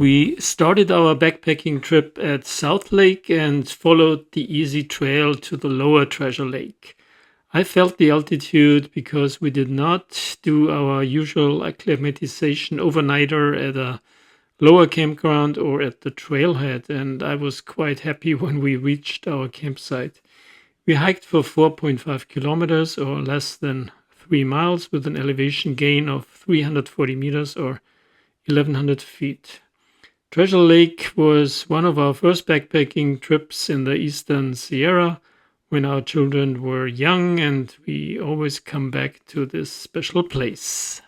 We started our backpacking trip at South Lake and followed the easy trail to the lower Treasure Lake. I felt the altitude because we did not do our usual acclimatization overnighter at a lower campground or at the trailhead, and I was quite happy when we reached our campsite. We hiked for 4.5 kilometers or less than 3 miles with an elevation gain of 340 meters or 1100 feet. Treasure Lake was one of our first backpacking trips in the Eastern Sierra when our children were young, and we always come back to this special place.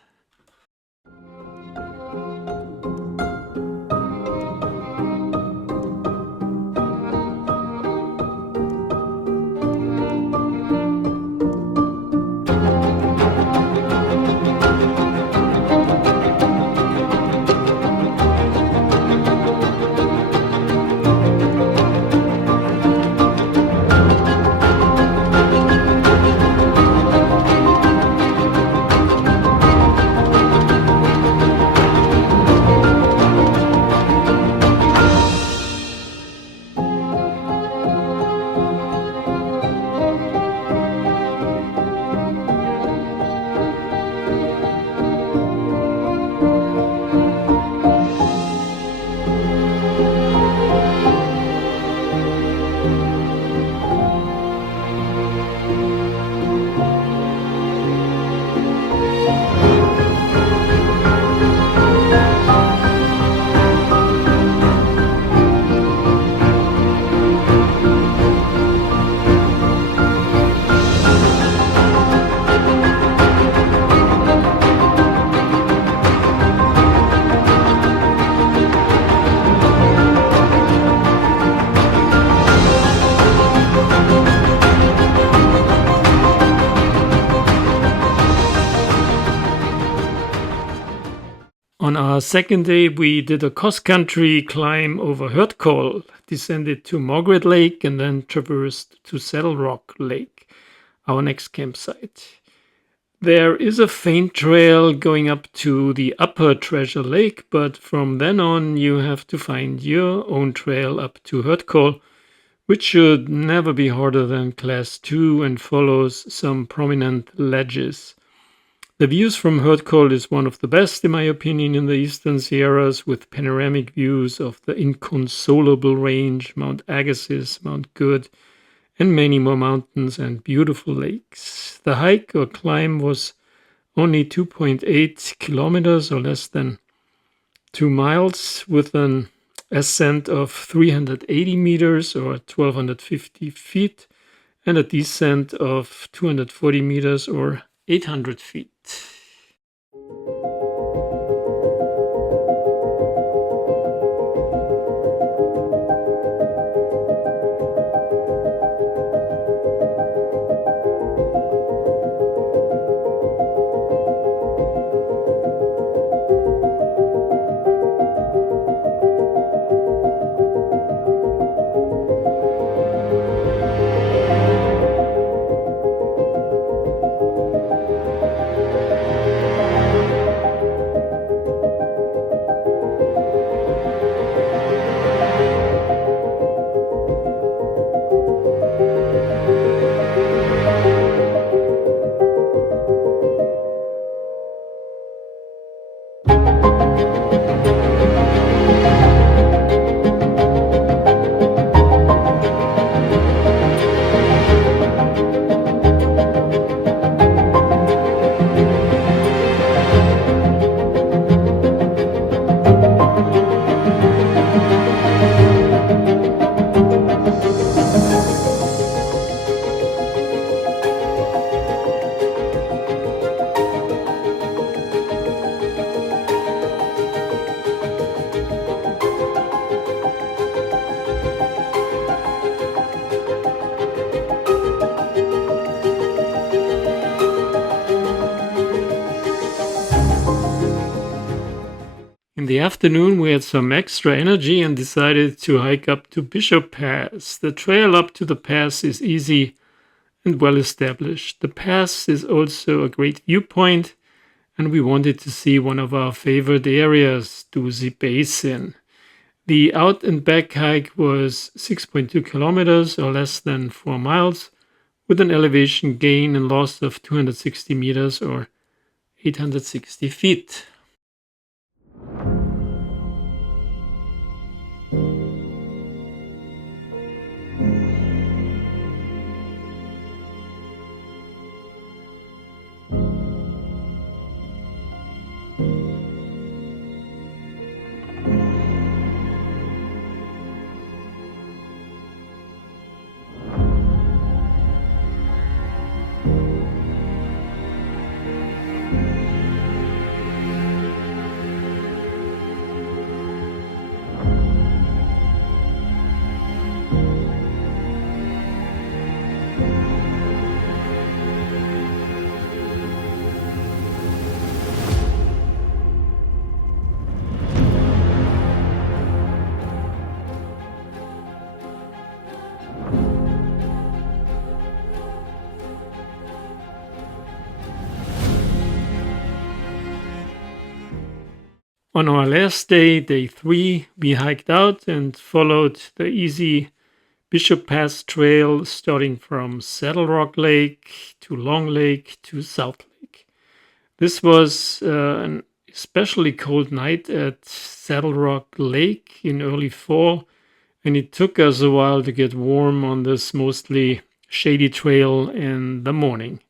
On our second day, we did a cross-country climb over Hurd Col, descended to Margaret Lake, and then traversed to Saddlerock Lake, our next campsite. There is a faint trail going up to the upper Treasure Lake, but from then on you have to find your own trail up to Hurd Col, which should never be harder than Class 2 and follows some prominent ledges. The views from Hurd Col is one of the best, in my opinion, in the Eastern Sierras, with panoramic views of the Inconsolable Range, Mount Agassiz, Mount Good, and many more mountains and beautiful lakes. The hike or climb was only 2.8 kilometers or less than 2 miles, with an ascent of 380 meters or 1250 feet and a descent of 240 meters or 800 feet. In the afternoon, we had some extra energy and decided to hike up to Bishop Pass. The trail up to the pass is easy and well established. The pass is also a great viewpoint, and we wanted to see one of our favorite areas, Dusi Basin. The out and back hike was 6.2 kilometers or less than 4 miles, with an elevation gain and loss of 260 meters or 860 feet. On our last day, day 3, we hiked out and followed the easy Bishop Pass trail starting from Saddlerock Lake to Long Lake to South Lake. This was an especially cold night at Saddlerock Lake in early fall, and it took us a while to get warm on this mostly shady trail in the morning.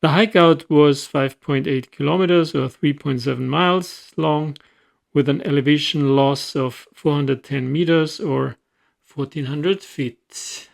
The hike out was 5.8 kilometers or 3.7 miles long, with an elevation loss of 410 meters or 1400 feet.